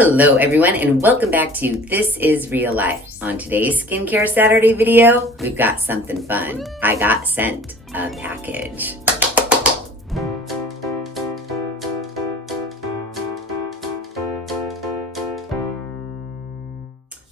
Hello everyone and welcome back to This Is Real Life. On today's Skincare Saturday video, we've got something fun. I got sent a package.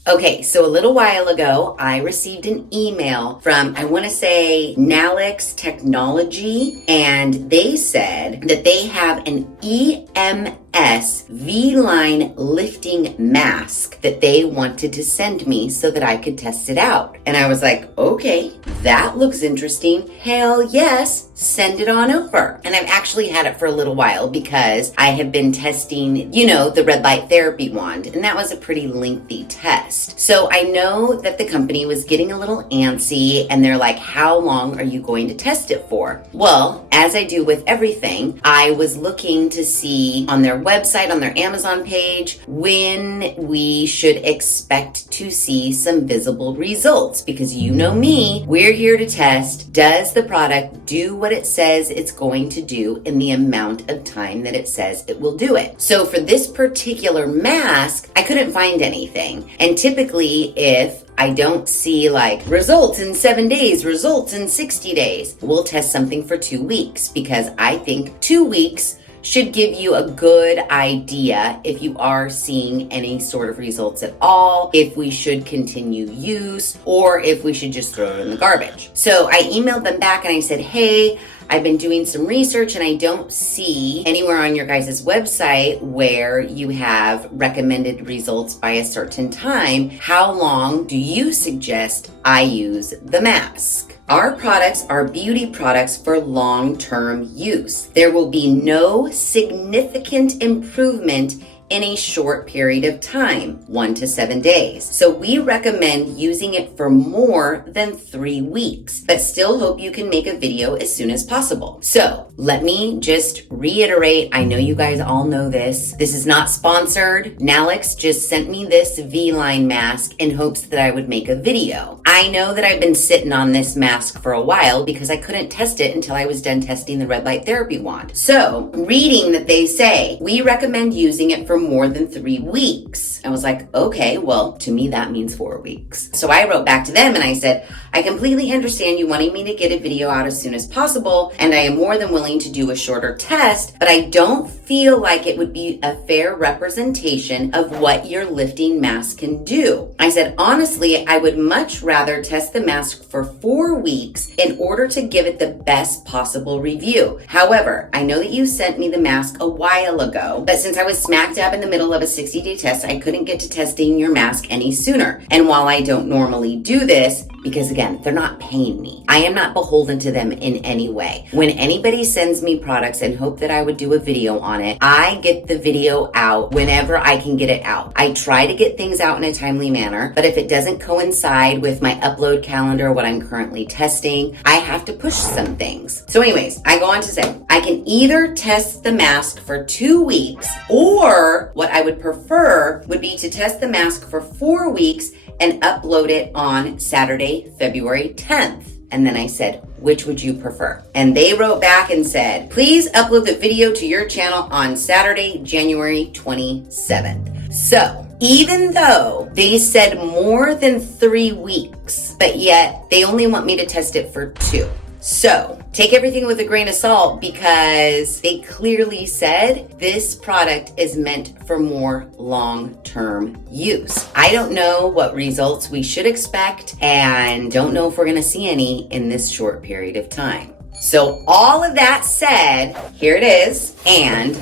Okay, so a little while ago, I received an email from, I want to say, Nalix Technology, and they said that they have an EMS V-line lifting mask that they wanted to send me so that I could test it out. And I was like, okay, that looks interesting. Hell yes, send it on over. And I've actually had it for a little while because I have been testing, the red light therapy wand, and that was a pretty lengthy test. So I know that the company was getting a little antsy and they're like, how long are you going to test it for? Well, as I do with everything, I was looking to see on their website, on their Amazon page, when we should expect to see some visible results. Because you know me, we're here to test, does the product do what it says it's going to do in the amount of time that it says it will do it? So for this particular mask, I couldn't find anything. And typically, if I don't see results in 7 days, results in 60 days, we'll test something for 2 weeks, because I think 2 weeks should give you a good idea if you are seeing any sort of results at all, if we should continue use, or if we should just throw it in the garbage. So I emailed them back and I said, hey, I've been doing some research and I don't see anywhere on your guys' website where you have recommended results by a certain time. How long do you suggest I use the mask? Our products are beauty products for long-term use. There will be no significant improvement in a short period of time, 1 to 7 days. So we recommend using it for more than 3 weeks, but still hope you can make a video as soon as possible. So let me just reiterate, I know you guys all know this. This is not sponsored. Nalix just sent me this V-line mask in hopes that I would make a video. I know that I've been sitting on this mask for a while because I couldn't test it until I was done testing the red light therapy wand. So reading that they say, we recommend using it for more than 3 weeks. I was like, okay, well, to me that means 4 weeks. So I wrote back to them and I said, I completely understand you wanting me to get a video out as soon as possible, and I am more than willing to do a shorter test, but I don't feel like it would be a fair representation of what your lifting mask can do. I said, honestly, I would much rather test the mask for 4 weeks in order to give it the best possible review. However, I know that you sent me the mask a while ago, but since I was smack dab in the middle of a 60-day test, I couldn't get to testing your mask any sooner. And while I don't normally do this, because again, they're not paying me, I am not beholden to them in any way. When anybody sends me products and hope that I would do a video on it, I get the video out whenever I can get it out. I try to get things out in a timely manner, but if it doesn't coincide with my upload calendar, what I'm currently testing, I have to push some things. So anyways, I go on to say, I can either test the mask for 2 weeks, or what I would prefer would be to test the mask for 4 weeks and upload it on Saturday, February 10th. And then I said, which would you prefer? And they wrote back and said, please upload the video to your channel on Saturday, January 27th. So even though they said more than 3 weeks, but yet they only want me to test it for 2. So take everything with a grain of salt, because they clearly said this product is meant for more long-term use. I don't know what results we should expect, and don't know if we're going to see any in this short period of time. So all of that said, here it is, and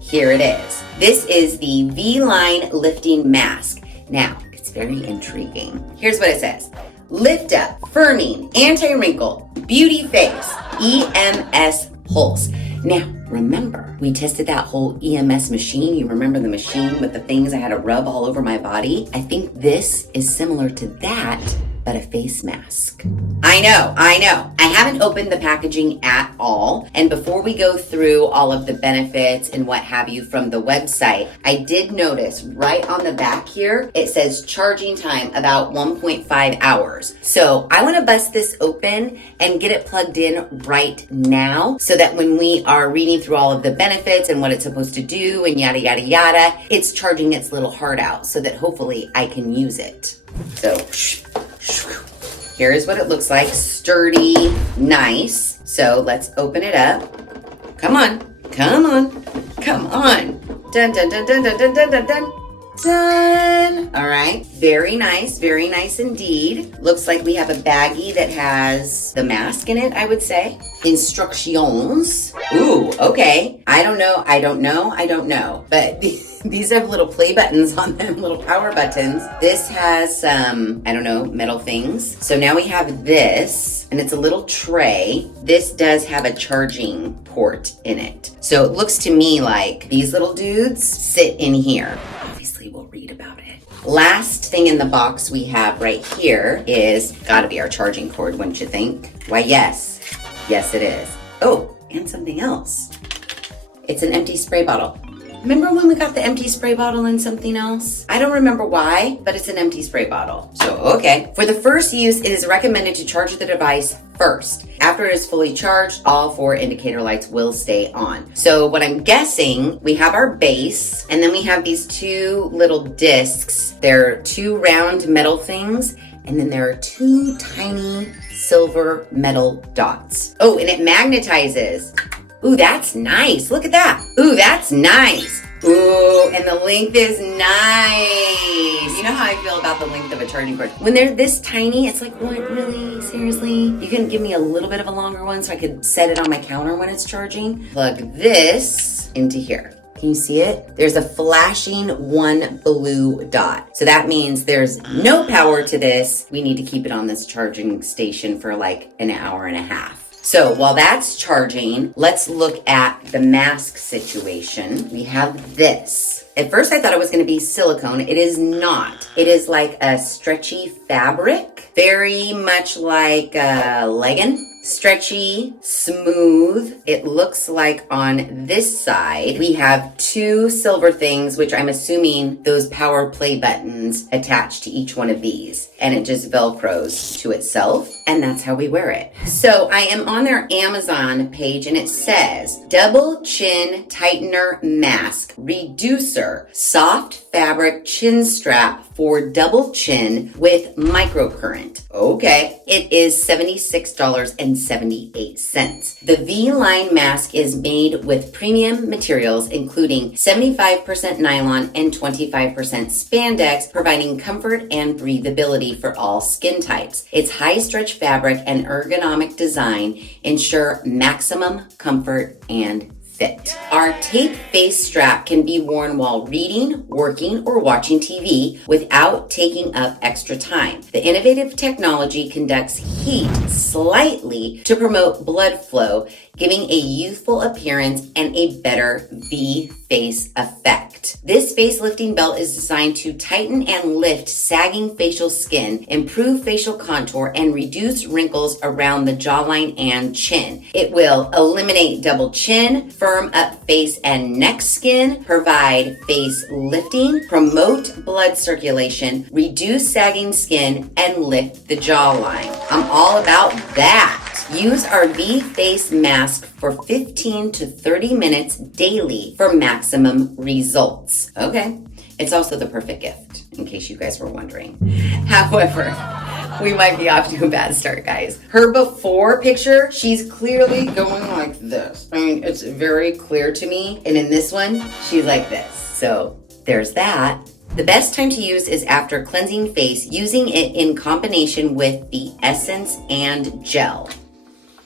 here it is. This is the V-line lifting mask. Now, it's very intriguing. Here's what it says. Lift up, firming, anti-wrinkle, beauty face, EMS pulse. Now, remember, we tested that whole EMS machine. You remember the machine with the things I had to rub all over my body? I think this is similar to that, but a face mask. I know. I haven't opened the packaging at all. And before we go through all of the benefits and what have you from the website, I did notice right on the back here, it says charging time about 1.5 hours. So I want to bust this open and get it plugged in right now so that when we are reading through all of the benefits and what it's supposed to do and yada, yada, yada, it's charging its little heart out so that hopefully I can use it. So here is what it looks like. Sturdy, nice. So let's open it up. Come on. Dun, dun, dun, dun, dun, dun, dun, dun, dun. Done. All right. Very nice indeed. Looks like we have a baggie that has the mask in it, I would say. Instructions. Ooh, okay. I don't know. But these have little play buttons on them, little power buttons. This has some, metal things. So now we have this, and it's a little tray. This does have a charging port in it. So it looks to me like these little dudes sit in here. We'll read about it. Last thing in the box we have right here is gotta be our charging cord, wouldn't you think? Why, yes it is. Oh, and something else. It's an empty spray bottle. Remember when we got the empty spray bottle and something else? I don't remember why, but it's an empty spray bottle. So, okay. For the first use, it is recommended to charge the device first. After it is fully charged, all 4 indicator lights will stay on. So what I'm guessing, we have our base, and then we have these 2 little discs. They're 2 round metal things, and then there are 2 tiny silver metal dots. Oh, and it magnetizes. Ooh, that's nice. Look at that. Ooh, that's nice. Ooh, and the length is nice. You know how I feel about the length of a charging cord. When they're this tiny, it's like, what, really? Seriously? You couldn't give me a little bit of a longer one so I could set it on my counter when it's charging? Plug this into here. Can you see it? There's a flashing 1 blue dot. So that means there's no power to this. We need to keep it on this charging station for like an hour and a half. So while that's charging, let's look at the mask situation. We have this. At first I thought it was going to be silicone. It is not. It is like a stretchy fabric, very much like a legging. Stretchy, smooth. It looks like on this side, we have 2 silver things, which I'm assuming those power play buttons attach to each one of these. And it just Velcros to itself. And that's how we wear it. So I am on their Amazon page and it says, double chin tightener mask, reducer, soft fabric chin strap for double chin with microcurrent. Okay. It is $76.78. The V-line mask is made with premium materials, including 75% nylon and 25% spandex, providing comfort and breathability for all skin types. Its high stretch fabric and ergonomic design ensure maximum comfort and fit. Our tape face strap can be worn while reading, working, or watching TV without taking up extra time. The innovative technology conducts heat slightly to promote blood flow, giving a youthful appearance and a better V-face effect. This face lifting belt is designed to tighten and lift sagging facial skin, improve facial contour, and reduce wrinkles around the jawline and chin. It will eliminate double chin, firm up face and neck skin, provide face lifting, promote blood circulation, reduce sagging skin, and lift the jawline. I'm all about that. Use our V-Face mask for 15 to 30 minutes daily for maximum results. Okay. It's also the perfect gift, in case you guys were wondering. However, we might be off to a bad start, guys. Her before picture, she's clearly going like this. I mean, it's very clear to me. And in this one, she's like this. So there's that. The best time to use is after cleansing face, using it in combination with the essence and gel.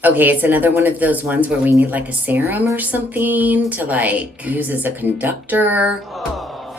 Okay, it's another one of those ones where we need like a serum or something to like use as a conductor.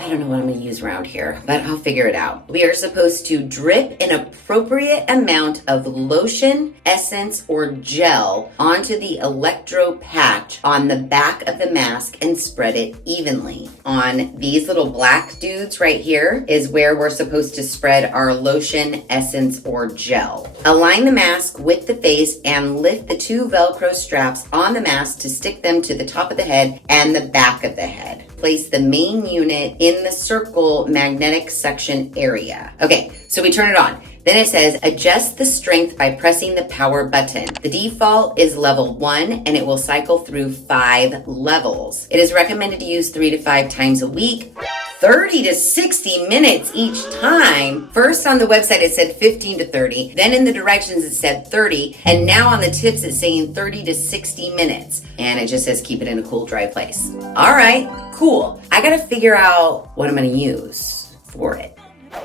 I don't know what I'm gonna use around here, but I'll figure it out. We are supposed to drip an appropriate amount of lotion, essence, or gel onto the electro patch on the back of the mask and spread it evenly. On these little black dudes right here is where we're supposed to spread our lotion, essence, or gel. Align the mask with the face and lift the two Velcro straps on the mask to stick them to the top of the head and the back of the head. Place the main unit in the circle magnetic section area. Okay, so we turn it on. Then it says, adjust the strength by pressing the power button. The default is level 1 and it will cycle through 5 levels. It is recommended to use 3 to 5 times a week. 30 to 60 minutes each time. First on the website it said 15 to 30, then in the directions it said 30, and now on the tips it's saying 30 to 60 minutes. And it just says keep it in a cool, dry place. All right, cool. I gotta figure out what I'm gonna use for it.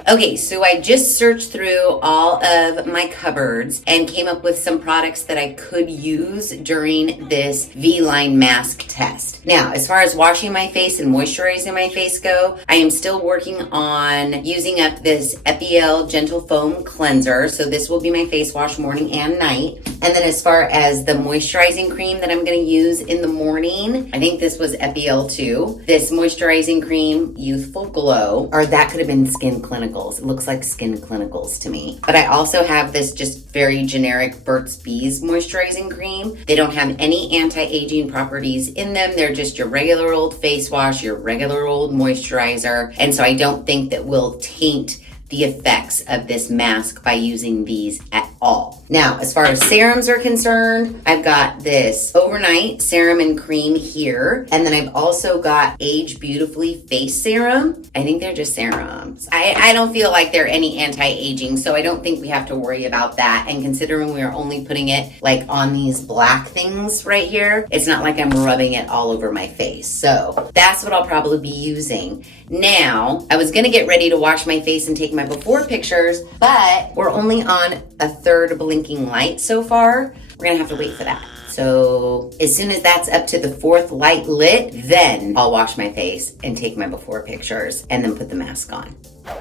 Okay, so I just searched through all of my cupboards and came up with some products that I could use during this V-line mask test. Now, as far as washing my face and moisturizing my face go, I am still working on using up this EPL Gentle Foam Cleanser. So this will be my face wash morning and night. And then as far as the moisturizing cream that I'm gonna use in the morning, I think this was EPL too. This moisturizing cream, Youthful Glow, or that could have been Skin Clinicals. It looks like Skin Clinicals to me. But I also have this just very generic Burt's Bees moisturizing cream. They don't have any anti-aging properties in them. They're just your regular old face wash, your regular old moisturizer. And so I don't think that we'll taint the effects of this mask by using these at all. Now, as far as serums are concerned, I've got this overnight serum and cream here. And then I've also got Age Beautifully face serum. I think they're just serums. I don't feel like they're any anti-aging, so I don't think we have to worry about that. And considering we're only putting it like on these black things right here, it's not like I'm rubbing it all over my face. So that's what I'll probably be using. Now, I was gonna get ready to wash my face and take my before pictures, but we're only on a third blinking light so far. We're gonna have to wait for that. So as soon as that's up to the 4th light lit, then I'll wash my face and take my before pictures and then put the mask on.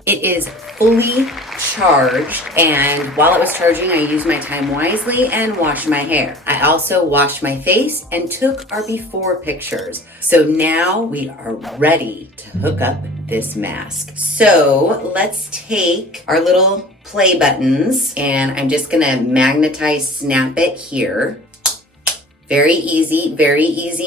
It is fully charged, and while it was charging, I used my time wisely and washed my hair. I also washed my face and took our before pictures. So now we are ready to hook up this mask. So let's take our little play buttons, and I'm just gonna magnetize snap it here. Very easy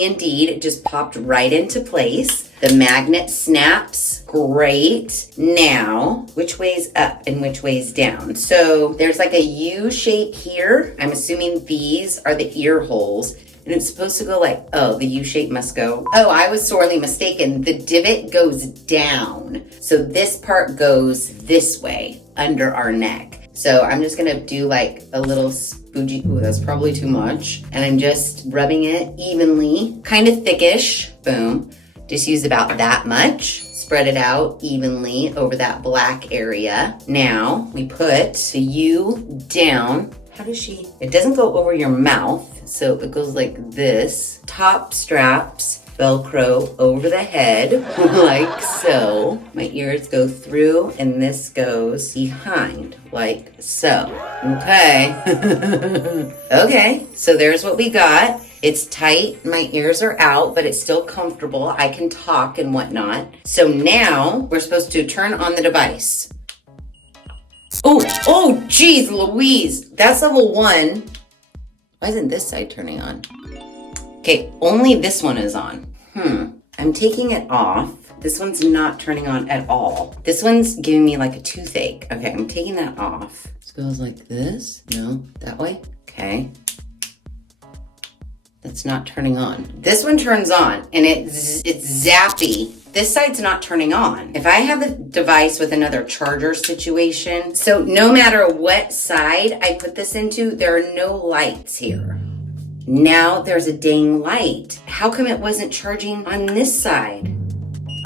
indeed. It just popped right into place. The magnet snaps, great. Now, which way's up and which way's down? So there's like a U shape here. I'm assuming these are the ear holes. And it's supposed to go like, oh, the U shape must go. Oh, I was sorely mistaken. The divot goes down. So this part goes this way under our neck. So I'm just gonna do like a little spoogie. Ooh, that's probably too much. And I'm just rubbing it evenly, kind of thickish, boom. Just use about that much. Spread it out evenly over that black area. Now we put the U down. How does she? It doesn't go over your mouth, so it goes like this. Top straps, Velcro over the head, like so. My ears go through and this goes behind, like so. Okay. Okay, so there's what we got. It's tight, my ears are out, but it's still comfortable. I can talk and whatnot. So now we're supposed to turn on the device. Oh, geez, Louise. That's level 1. Why isn't this side turning on? Okay, only this one is on. I'm taking it off. This one's not turning on at all. This one's giving me like a toothache. Okay, I'm taking that off. This goes like this. No, that way. Okay. That's not turning on. This one turns on and it's zappy. This side's not turning on. If I have a device with another charger situation, so no matter what side I put this into, there are no lights here. Now there's a dang light. How come it wasn't charging on this side?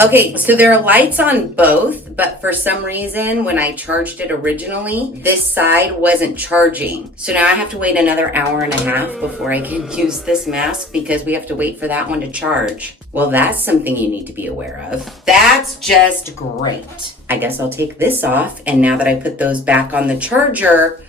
Okay, so there are lights on both, but for some reason, when I charged it originally, this side wasn't charging. So now I have to wait another hour and a half before I can use this mask because we have to wait for that one to charge. Well, that's something you need to be aware of. That's just great. I guess I'll take this off, and now that I put those back on the charger,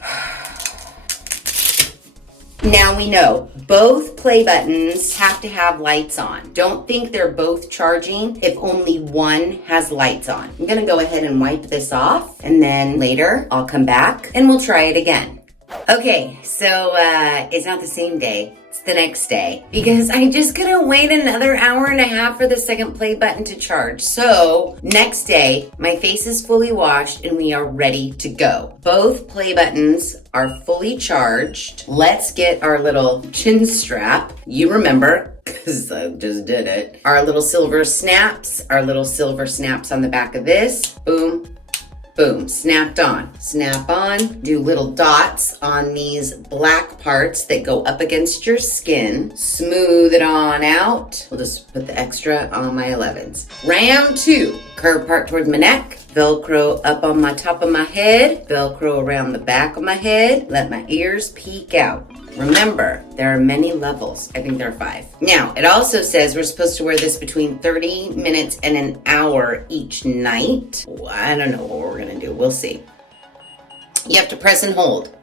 now we know both play buttons have to have lights on. Don't think they're both charging if only one has lights on. I'm gonna go ahead and wipe this off, and then later I'll come back and we'll try it again. Okay, so it's not the same day. It's the next day because I'm just gonna wait another hour and a half for the second play button to charge. So next day, my face is fully washed and we are ready to go. Both play buttons are fully charged. Let's get our little chin strap. You remember, because I just did it. Our little silver snaps on the back of this. Boom. Boom, snapped on. Snap on, do little dots on these black parts that go up against your skin. Smooth it on out. We'll just put the extra on my 11s. Ram 2, curved part towards my neck. Velcro up on my top of my head. Velcro around the back of my head. Let my ears peek out. Remember, there are many levels. I think there are 5. Now, it also says we're supposed to wear this between 30 minutes and an hour each night. I don't know what we're gonna do. We'll see. You have to press and hold.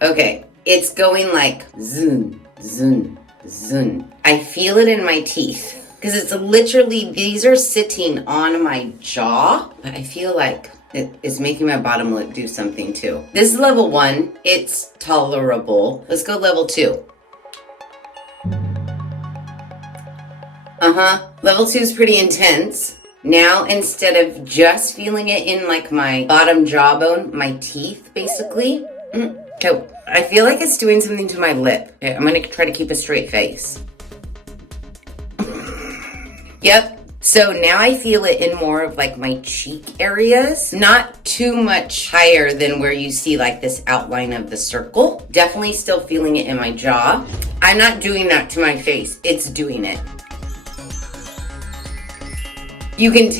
Okay, it's going like zoom, zoom, zoom. I feel it in my teeth because it's literally, these are sitting on my jaw, but I feel like it's making my bottom lip do something too. This is level 1. It's tolerable. Let's go level 2. Level 2 is pretty intense. Now, instead of just feeling it in like my bottom jawbone, my teeth basically. So I feel like it's doing something to my lip. Okay, I'm gonna try to keep a straight face. Yep. So now I feel it in more of like my cheek areas, not too much higher than where you see like this outline of the circle. Definitely still feeling it in my jaw. I'm not doing that to my face. It's doing it. You can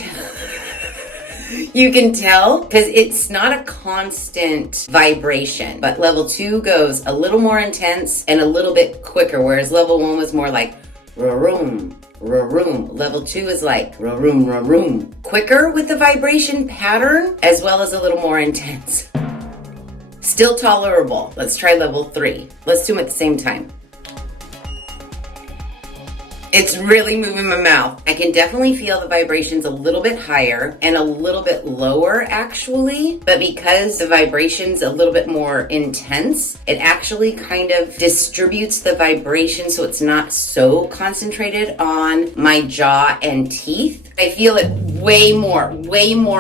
tell because it's not a constant vibration, but level 2 goes a little more intense and a little bit quicker, whereas level 1 was more like ra-room. Ra-room. Level 2 is like ra-room, ra-room. Quicker with the vibration pattern, as well as a little more intense. Still tolerable. Let's try level 3. Let's do them at the same time. It's really moving my mouth. I can definitely feel the vibrations a little bit higher and a little bit lower actually, but because the vibration's a little bit more intense, it actually kind of distributes the vibration so it's not so concentrated on my jaw and teeth. I feel it way more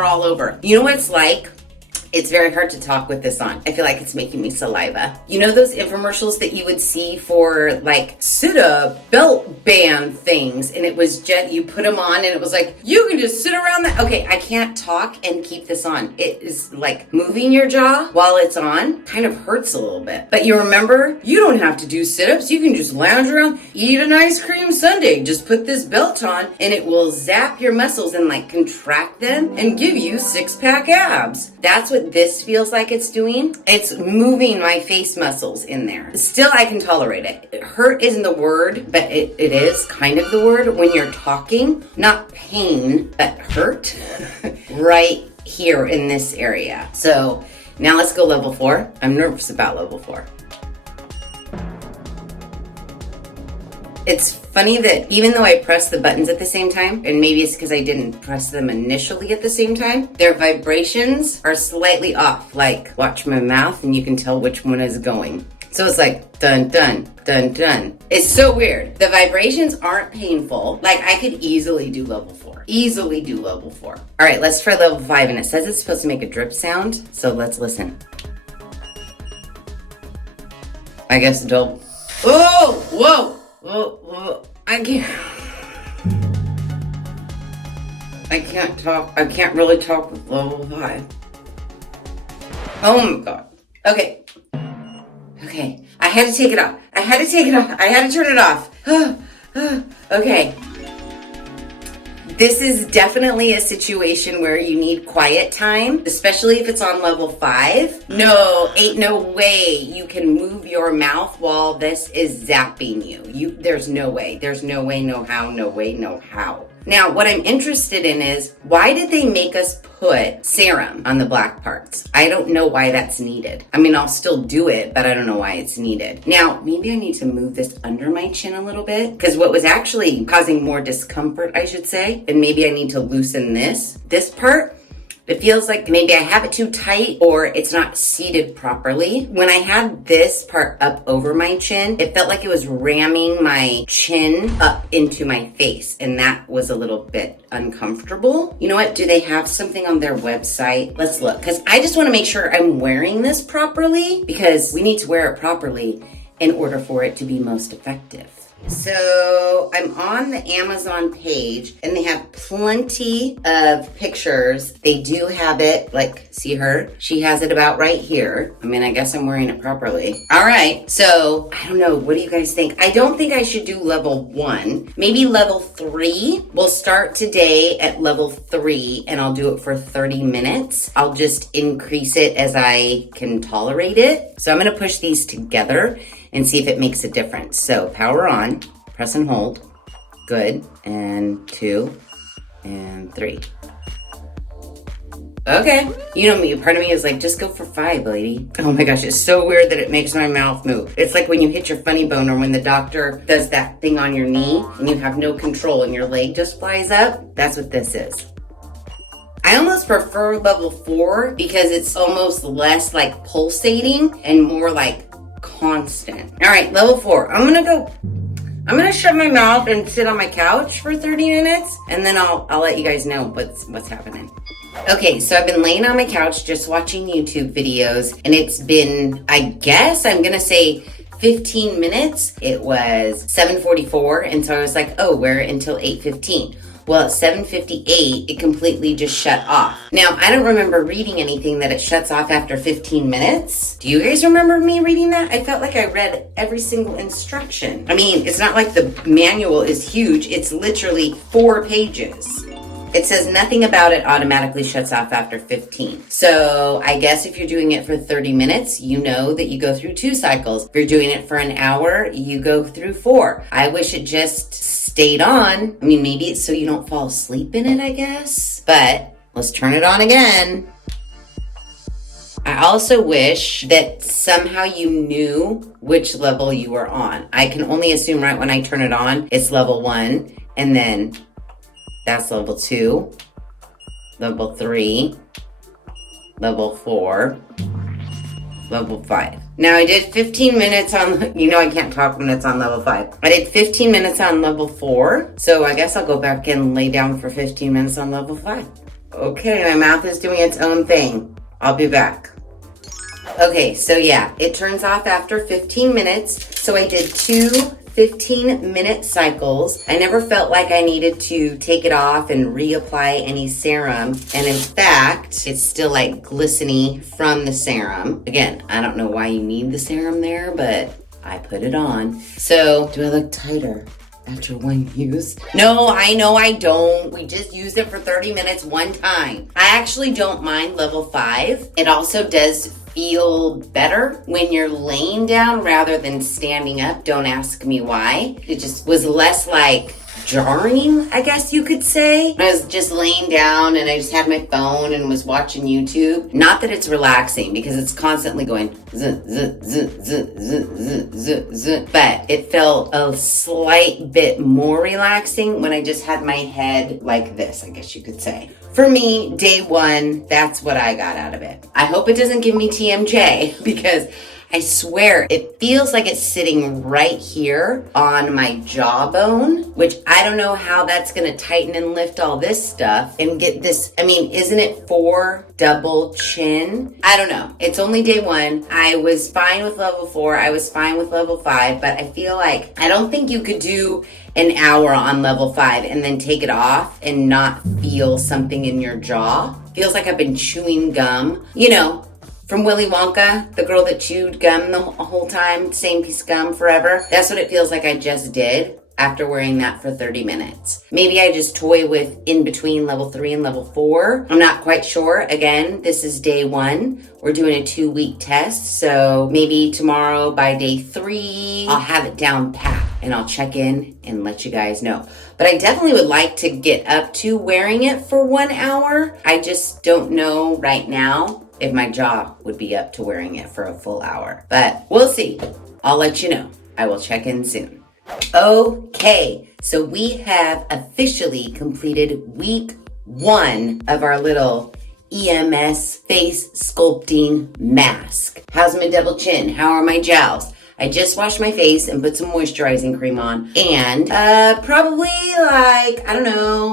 all over. You know what it's like? It's very hard to talk with this on. I feel like it's making me saliva. You know those infomercials that you would see for like sit-up belt band things, and it was just, you put them on and it was like, you can just sit around that. Okay, I can't talk and keep this on. It is like moving your jaw while it's on kind of hurts a little bit. But you remember, you don't have to do sit-ups. You can just lounge around, eat an ice cream sundae. Just put this belt on and it will zap your muscles and like contract them and give you 6-pack abs. That's what this feels like it's doing. It's moving my face muscles in there. Still, I can tolerate it. Hurt isn't the word, but it is kind of the word when you're talking. Not pain, but hurt right here in this area. So now let's go level 4. I'm nervous about level 4. It's funny that even though I press the buttons at the same time, and maybe it's because I didn't press them initially at the same time, their vibrations are slightly off. Like, watch my mouth and you can tell which one is going. So it's like, dun, dun, dun, dun. It's so weird. The vibrations aren't painful. Like, I could easily do level 4. Easily do level 4. All right, let's try level 5. And it says it's supposed to make a drip sound. So let's listen. I guess don't. Oh, whoa. Whoa, I can't talk. I can't really talk with level 5. Oh my god. Okay. I had to take it off. I had to turn it off. Okay. This is definitely a situation where you need quiet time, especially if it's on level 5. No, ain't no way you can move your mouth while this is zapping you. There's no way. There's no way, no how, no way, no how. Now, what I'm interested in is, why did they make us put serum on the black parts? I don't know why that's needed. I mean, I'll still do it, but I don't know why it's needed. Now, maybe I need to move this under my chin a little bit, because what was actually causing more discomfort, I should say, and maybe I need to loosen this part. It feels like maybe I have it too tight or it's not seated properly. When I had this part up over my chin, it felt like it was ramming my chin up into my face, and that was a little bit uncomfortable. You know what? Do they have something on their website? Let's look, because I just want to make sure I'm wearing this properly, because we need to wear it properly in order for it to be most effective. So I'm on the Amazon page and they have plenty of pictures. They do have it, like, see her? She has it about right here. I mean, I guess I'm wearing it properly. All right, so I don't know. What do you guys think? I don't think I should do level 1. Maybe level 3. We'll start today at level 3 and I'll do it for 30 minutes. I'll just increase it as I can tolerate it. So I'm gonna push these together and see if it makes a difference. So power on, press and hold, good, and 2, and 3. Okay, you know me, part of me is like, just go for 5, lady. Oh my gosh, it's so weird that it makes my mouth move. It's like when you hit your funny bone or when the doctor does that thing on your knee and you have no control and your leg just flies up. That's what this is. I almost prefer level 4 because it's almost less like pulsating and more like constant. All right, level 4. I'm gonna shut my mouth and sit on my couch for 30 minutes and then I'll let you guys know what's happening. Okay, so I've been laying on my couch just watching YouTube videos and it's been, I guess I'm gonna say 15 minutes. It was 7:44 and so I was like, oh, we're until 8:15. Well, at 7:58, it completely just shut off. Now, I don't remember reading anything that it shuts off after 15 minutes. Do you guys remember me reading that? I felt like I read every single instruction. I mean, it's not like the manual is huge. It's literally 4 pages. It says nothing about it automatically shuts off after 15. So I guess if you're doing it for 30 minutes, you know that you go through 2 cycles. If you're doing it for an hour, you go through 4. I wish it just stayed on. I mean, maybe it's so you don't fall asleep in it, I guess. But let's turn it on again. I also wish that somehow you knew which level you were on. I can only assume right when I turn it on, it's level 1, and then that's level 2, level 3, level 4, level 5. Now I did 15 minutes on, you know I can't talk when it's on level 5. I did 15 minutes on level 4, so I guess I'll go back and lay down for 15 minutes on level 5. Okay, my mouth is doing its own thing. I'll be back. Okay, so yeah, it turns off after 15 minutes, so I did 2 15-minute cycles. I never felt like I needed to take it off and reapply any serum. And in fact, it's still like glistening from the serum. Again, I don't know why you need the serum there, but I put it on. So do I look tighter after 1 use? No, I know I don't. We just used it for 30 minutes one time. I actually don't mind level 5. It also does feel better when you're laying down rather than standing up. Don't ask me why. It just was less like jarring, I guess you could say. I was just laying down and I just had my phone and was watching YouTube. Not that it's relaxing because it's constantly going z, z, z, z, z, z, z, z. But it felt a slight bit more relaxing when I just had my head like this, I guess you could say. For me, day 1, that's what I got out of it. I hope it doesn't give me TMJ because I swear it feels like it's sitting right here on my jawbone, which I don't know how that's gonna tighten and lift all this stuff and get this. I mean, isn't it 4 double chin? I don't know. It's only day 1. I was fine with level 4. I was fine with level 5, but I feel like I don't think you could do an hour on level 5 and then take it off and not feel something in your jaw. Feels like I've been chewing gum. You know, from Willy Wonka, the girl that chewed gum the whole time, same piece of gum forever. That's what it feels like I just did. after wearing that for 30 minutes. Maybe I just toy with in between level 3 and level 4. I'm not quite sure. Again, this is day 1. We're doing a 2-week test. So maybe tomorrow by day 3, I'll have it down pat and I'll check in and let you guys know. But I definitely would like to get up to wearing it for 1 hour. I just don't know right now if my jaw would be up to wearing it for a full hour. But we'll see. I'll let you know. I will check in soon. Okay, so we have officially completed week 1 of our little EMS face sculpting mask. How's my double chin? How are my jowls? I just washed my face and put some moisturizing cream on, and probably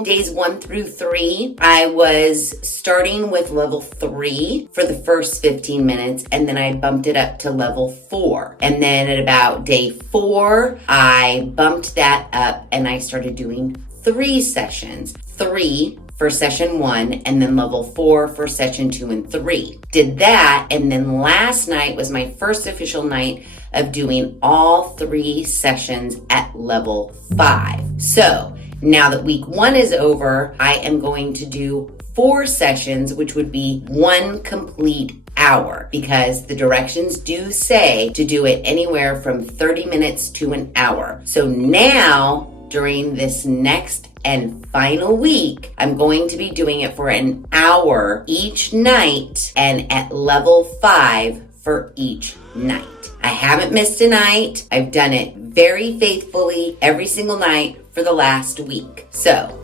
days 1 through 3, I was starting with level 3 for the first 15 minutes, and then I bumped it up to level 4. And then at about day 4, I bumped that up and I started doing 3 sessions. 3 for session 1, and then level 4 for session 2 and 3. Did that, and then last night was my first official night of doing all 3 sessions at level 5. So now that week 1 is over, I am going to do 4 sessions, which would be 1 complete hour, because the directions do say to do it anywhere from 30 minutes to an hour. So now, during this next and final week, I'm going to be doing it for an hour each night and at level 5 for each night. I haven't missed a night. I've done it very faithfully every single night for the last week. So,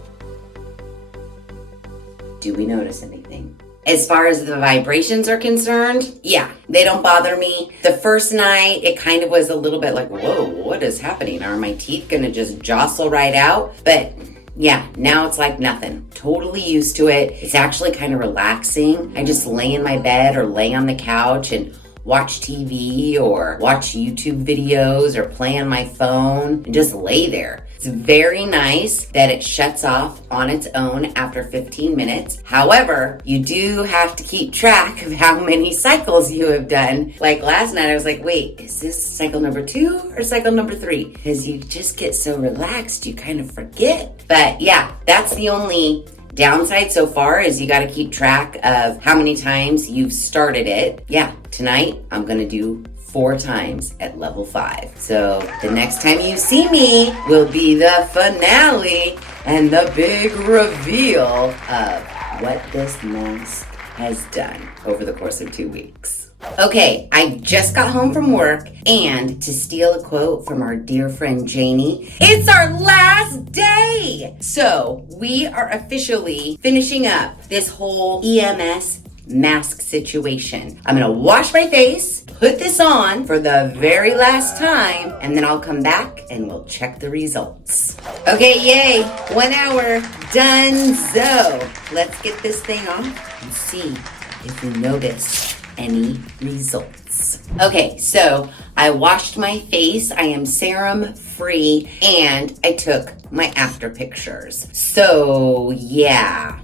do we notice anything? As far as the vibrations are concerned, yeah, they don't bother me. The first night, it kind of was a little bit like, whoa, what is happening? Are my teeth gonna just jostle right out? But yeah, now it's like nothing. Totally used to it. It's actually kind of relaxing. I just lay in my bed or lay on the couch and watch TV or watch YouTube videos or play on my phone and just lay there. It's very nice that it shuts off on its own after 15 minutes. However, you do have to keep track of how many cycles you have done. Like last night, I was like, wait, is this cycle number 2 or cycle number 3? Because you just get so relaxed, you kind of forget. But yeah, that's the only downside so far, is you got to keep track of how many times you've started it. Yeah, tonight I'm going to do 4 times at level 5. So the next time you see me will be the finale and the big reveal of what this mask has done over the course of 2 weeks. Okay, I just got home from work, and to steal a quote from our dear friend Janie, it's our last day! So we are officially finishing up this whole EMS mask situation. I'm gonna wash my face, put this on for the very last time, and then I'll come back and we'll check the results. Okay, yay, 1 hour, done-zo. Let's get this thing off and see if we notice any results. Okay, so I washed my face. I am serum free, and I took my after pictures. So yeah,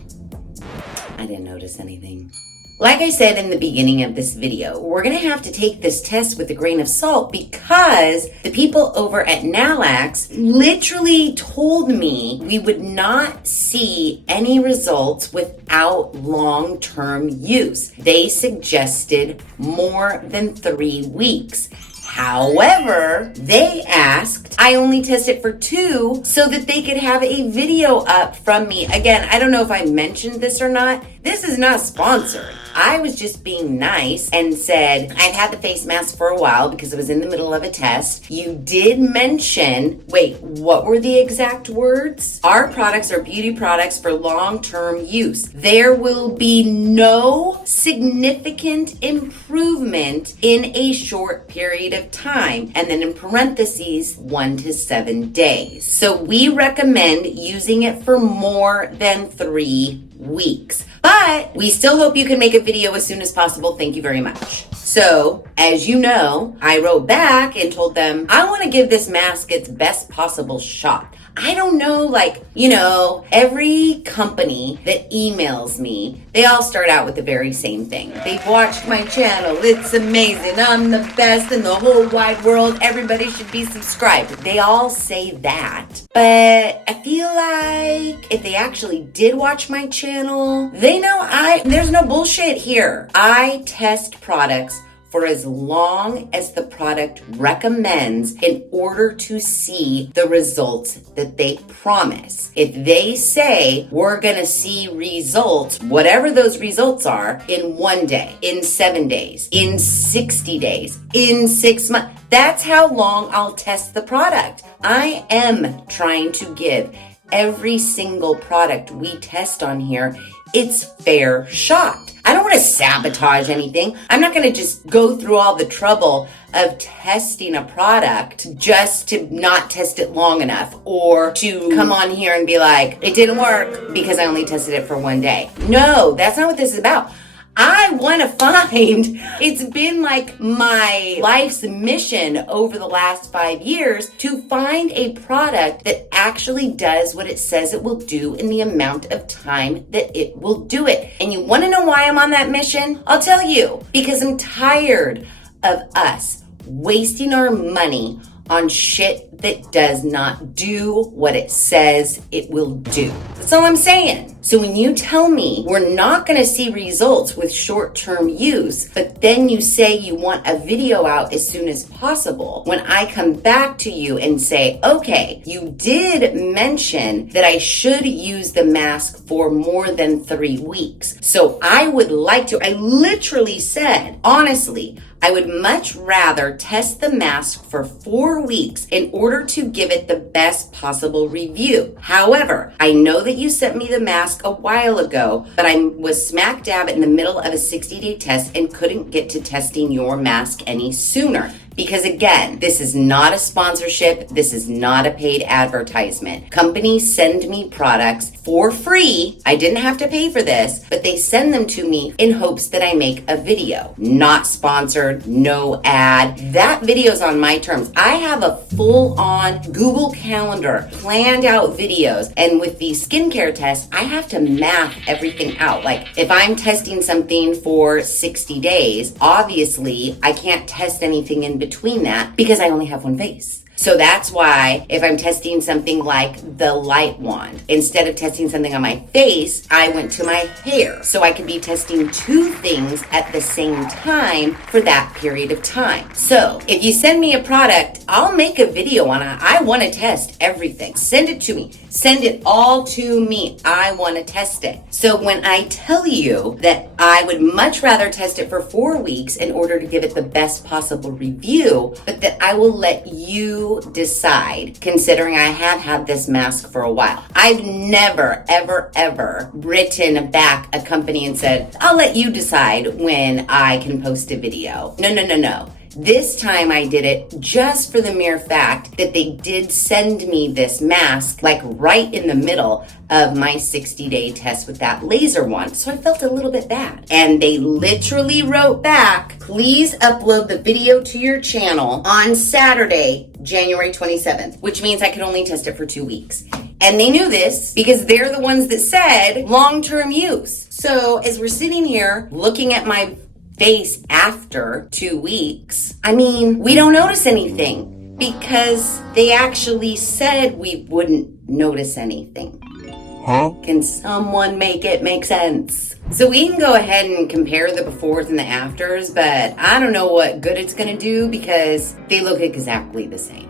I didn't notice anything. Like I said in the beginning of this video, we're gonna have to take this test with a grain of salt, because the people over at Nalax literally told me we would not see any results without long-term use. They suggested more than 3 weeks. However, they asked I only test it for 2 so that they could have a video up from me. Again, I don't know if I mentioned this or not. This is not sponsored. I was just being nice and said, I've had the face mask for a while because it was in the middle of a test. You did mention, wait, what were the exact words? Our products are beauty products for long-term use. There will be no significant improvement in a short period of time. And then in parentheses, 1 to 7 days. So we recommend using it for more than 3 weeks. But we still hope you can make a video as soon as possible. Thank you very much. So, as you know, I wrote back and told them, I want to give this mask its best possible shot. I don't know, like, every company that emails me, they all start out with the very same thing. They've watched my channel. It's amazing. I'm the best in the whole wide world. Everybody should be subscribed. They all say that. But I feel like if they actually did watch my channel, they know there's no bullshit here. I test products for as long as the product recommends in order to see the results that they promise. If they say we're gonna see results, whatever those results are, in 1 day, in 7 days, in 60 days, in 6 months, that's how long I'll test the product. I am trying to give every single product we test on here its fair shot. I don't want to sabotage anything. I'm not going to just go through all the trouble of testing a product just to not test it long enough, or to come on here and be like, it didn't work because I only tested it for 1 day. No, that's not what this is about. I want to find, it's been like my life's mission over the last 5 years to find a product that actually does what it says it will do in the amount of time that it will do it. And you want to know why I'm on that mission? I'll tell you, because I'm tired of us wasting our money on shit that does not do what it says it will do. That's all I'm saying. So when you tell me we're not going to see results with short-term use, but then you say you want a video out as soon as possible, when I come back to you and say, okay, you did mention that I should use the mask for more than 3 weeks. So I would like to, I literally said, honestly, I would much rather test the mask for 4 weeks in order to give it the best possible review. However, I know that you sent me the mask a while ago, but I was smack dab in the middle of a 60-day test and couldn't get to testing your mask any sooner. Because again, this is not a sponsorship. This is not a paid advertisement. Companies send me products for free. I didn't have to pay for this, but they send them to me in hopes that I make a video. Not sponsored, no ad. That video's on my terms. I have a full-on Google Calendar, planned out videos. And with these skincare tests, I have to map everything out. Like if I'm testing something for 60 days, obviously I can't test anything in between that because I only have one face. So that's why if I'm testing something like the light wand, instead of testing something on my face, I went to my hair. So I could be testing 2 things at the same time for that period of time. So if you send me a product, I'll make a video on it. I want to test everything. Send it to me. Send it all to me. I want to test it. So when I tell you that I would much rather test it for 4 weeks in order to give it the best possible review, but that I will let you decide, considering I have had this mask for a while. I've never, ever written back a company and said, I'll let you decide when I can post a video. No. This time I did it just for the mere fact that they did send me this mask like right in the middle of my 60-day test with that laser wand. So I felt a little bit bad. And they literally wrote back, please upload the video to your channel on Saturday, January 27th, which means I could only test it for 2 weeks. And they knew this because they're the ones that said long-term use. So as we're sitting here looking at my face after 2 weeks, we don't notice anything because they actually said we wouldn't notice anything. Huh? Can someone make it make sense? So we can go ahead and compare the befores and the afters, but I don't know what good it's gonna do because they look exactly the same.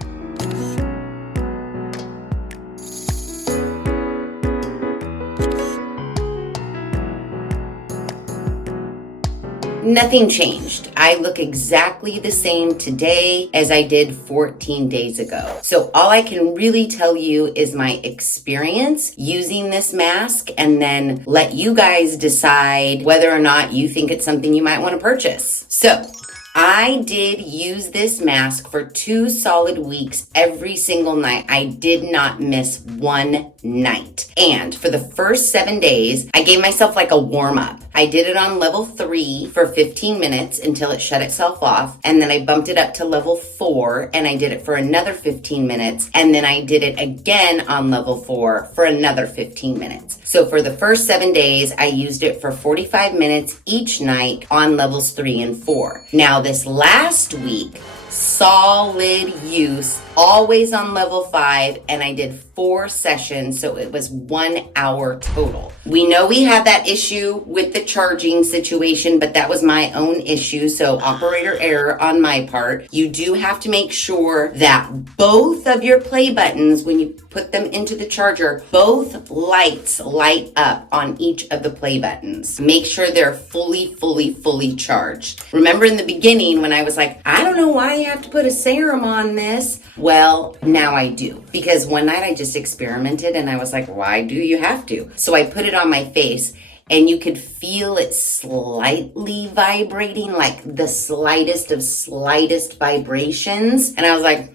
Nothing changed. I look exactly the same today as I did 14 days ago. So all I can really tell you is my experience using this mask, and then let you guys decide whether or not you think it's something you might want to purchase. So I did use this mask for 2 solid weeks every single night. I did not miss one night. And for the first 7 days, I gave myself like a warm up. I did it on level 3 for 15 minutes until it shut itself off. And then I bumped it up to level 4 and I did it for another 15 minutes. And then I did it again on level 4 for another 15 minutes. So for the first 7 days, I used it for 45 minutes each night on levels 3 and 4. Now this last week, solid use, always on level 5, and I did 4 sessions, so it was 1 hour total. We know we have that issue with the charging situation, but that was my own issue, so operator error on my part. You do have to make sure that both of your play buttons, when you put them into the charger, both lights light up on each of the play buttons. Make sure they're fully charged. Remember in the beginning when I was like, I don't know why you have to put a serum on this. Well, now I do. Because one night I just experimented and I was like, why do you have to? So I put it on my face and you could feel it slightly vibrating, like the slightest of slightest vibrations. And I was like,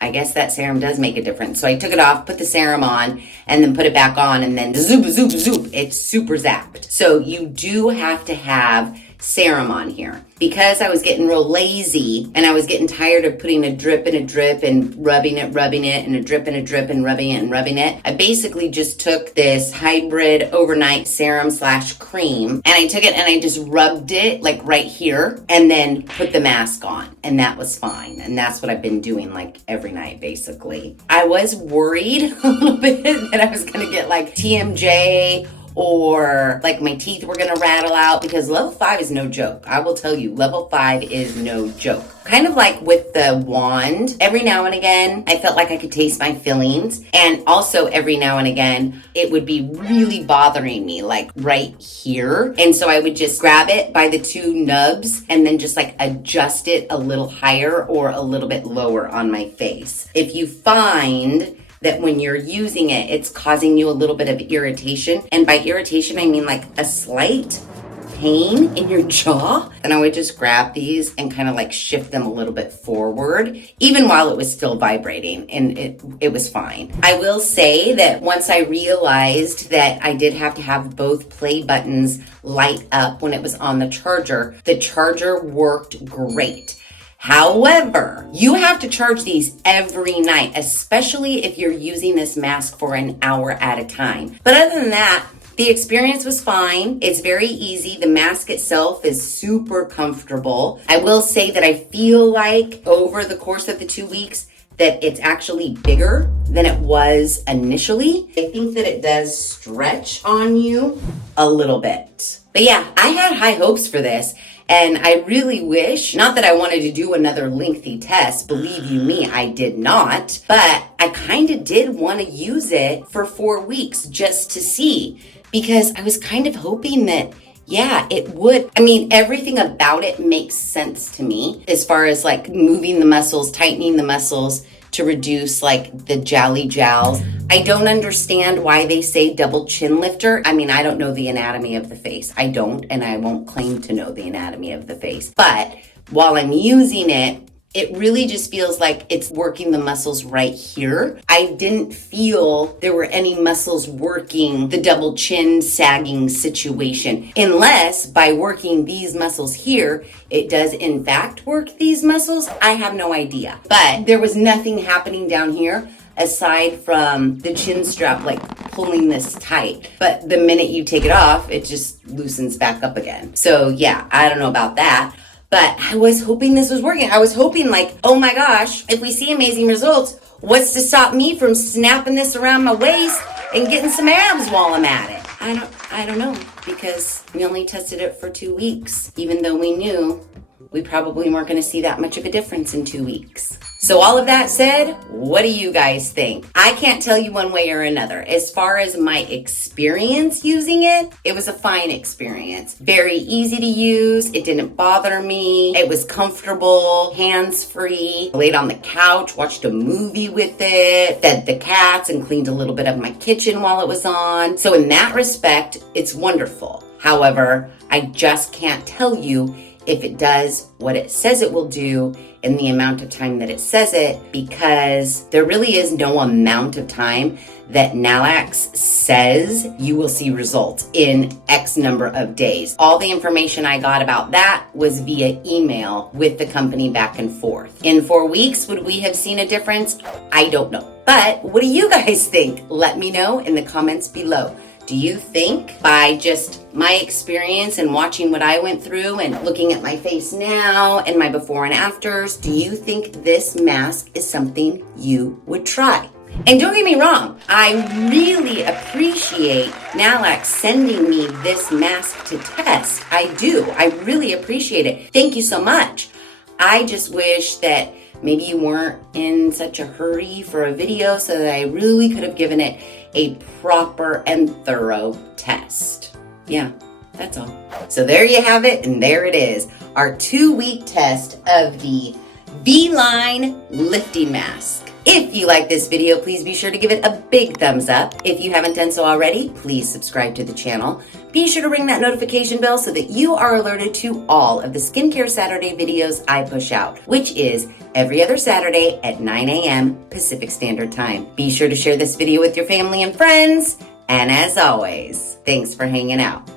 I guess that serum does make a difference. So I took it off, put the serum on, and then put it back on, and then zoop, it super zapped. So you do have to have serum on here. Because I was getting real lazy and I was getting tired of putting a drip and rubbing it, and a drip and rubbing it, I basically just took this hybrid overnight serum / cream and I took it and I just rubbed it like right here and then put the mask on, and that was fine. And that's what I've been doing like every night basically. I was worried a little bit that I was gonna get like TMJ or like my teeth were gonna rattle out, because level 5 is no joke. I will tell you, level 5 is no joke. Kind of like with the wand, every now and again, I felt like I could taste my fillings. And also every now and again, it would be really bothering me, like right here. And so I would just grab it by the 2 nubs and then just like adjust it a little higher or a little bit lower on my face. If you find that when you're using it, it's causing you a little bit of irritation. And by irritation, I mean like a slight pain in your jaw. And I would just grab these and kind of like shift them a little bit forward, even while it was still vibrating, and it was fine. I will say that once I realized that I did have to have both play buttons light up when it was on the charger worked great. However, you have to charge these every night, especially if you're using this mask for an hour at a time. But other than that, the experience was fine. It's very easy. The mask itself is super comfortable. I will say that I feel like over the course of the 2 weeks that it's actually bigger than it was initially. I think that it does stretch on you a little bit. But yeah, I had high hopes for this. And I really wish, not that I wanted to do another lengthy test, believe you me, I did not, but I kind of did want to use it for 4 weeks just to see, because I was kind of hoping that, yeah, it would. I mean, everything about it makes sense to me as far as like moving the muscles, tightening the muscles to reduce like the jowly jowls. I don't understand why they say double chin lifter. I mean, I don't know the anatomy of the face. I don't, and I won't claim to know the anatomy of the face. But while I'm using it, it really just feels like it's working the muscles right here. I didn't feel there were any muscles working the double chin sagging situation, unless by working these muscles here, it does in fact work these muscles. I have no idea. But there was nothing happening down here aside from the chin strap like pulling this tight. But the minute you take it off, it just loosens back up again. So yeah, I don't know about that. But I was hoping this was working. I was hoping like, oh my gosh, if we see amazing results, what's to stop me from snapping this around my waist and getting some abs while I'm at it? I don't know, because we only tested it for 2 weeks, even though we knew we probably weren't going to see that much of a difference in 2 weeks. So all of that said, what do you guys think? I can't tell you one way or another. As far as my experience using it, it was a fine experience. Very easy to use. It didn't bother me. It was comfortable, hands-free. I laid on the couch, watched a movie with it, fed the cats, and cleaned a little bit of my kitchen while it was on. So in that respect, it's wonderful. However, I just can't tell you if it does what it says it will do in the amount of time that it says it, because there really is no amount of time that Nalax says you will see results in X number of days. All the information I got about that was via email with the company back and forth. In 4 weeks, would we have seen a difference? I don't know. But what do you guys think? Let me know in the comments below. Do you think, by just my experience and watching what I went through and looking at my face now and my before and afters, do you think this mask is something you would try? And don't get me wrong, I really appreciate Nalax sending me this mask to test. I do. I really appreciate it. Thank you so much. I just wish that maybe you weren't in such a hurry for a video so that I really could have given it a proper and thorough test. Yeah, that's all. So there you have it, and there it is. Our 2-week test of the V-Line lifting mask. If you like this video, please be sure to give it a big thumbs up. If you haven't done so already, please subscribe to the channel. Be sure to ring that notification bell so that you are alerted to all of the Skincare Saturday videos I push out, which is every other Saturday at 9 a.m. Pacific Standard Time. Be sure to share this video with your family and friends. And as always, thanks for hanging out.